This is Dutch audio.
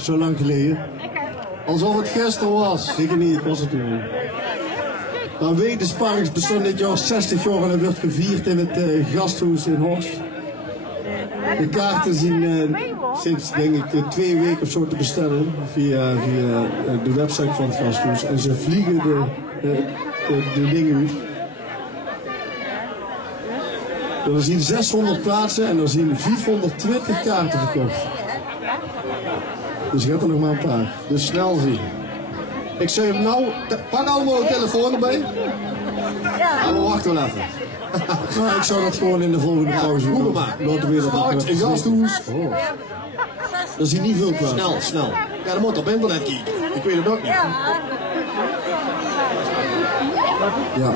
zo lang geleden. Alsof het gisteren was. Zeker niet, was het niet. Nou, Weten Sparks bestond dit jaar 60 jaar en dat werd gevierd in het gasthuis in Horst. De kaarten zien sinds denk ik 2 weken of zo te bestellen via de website van het gasthuis. En ze vliegen de dingen uit. Er zien 600 plaatsen en er zien 420 kaarten verkocht. Dus je hebt er nog maar een paar. Dus snel zien. Ik zeg nou, pak allemaal een telefoon erbij. Ja, we wachten wel even. Nou, ik zou dat gewoon in de volgende pauze doen. Roepen maar. Start in gasthuis. Oh. Dat is hier niet veel plaatsen. Snel. Ja, dat moet op internet kijken. Ik weet het ook niet. Ja.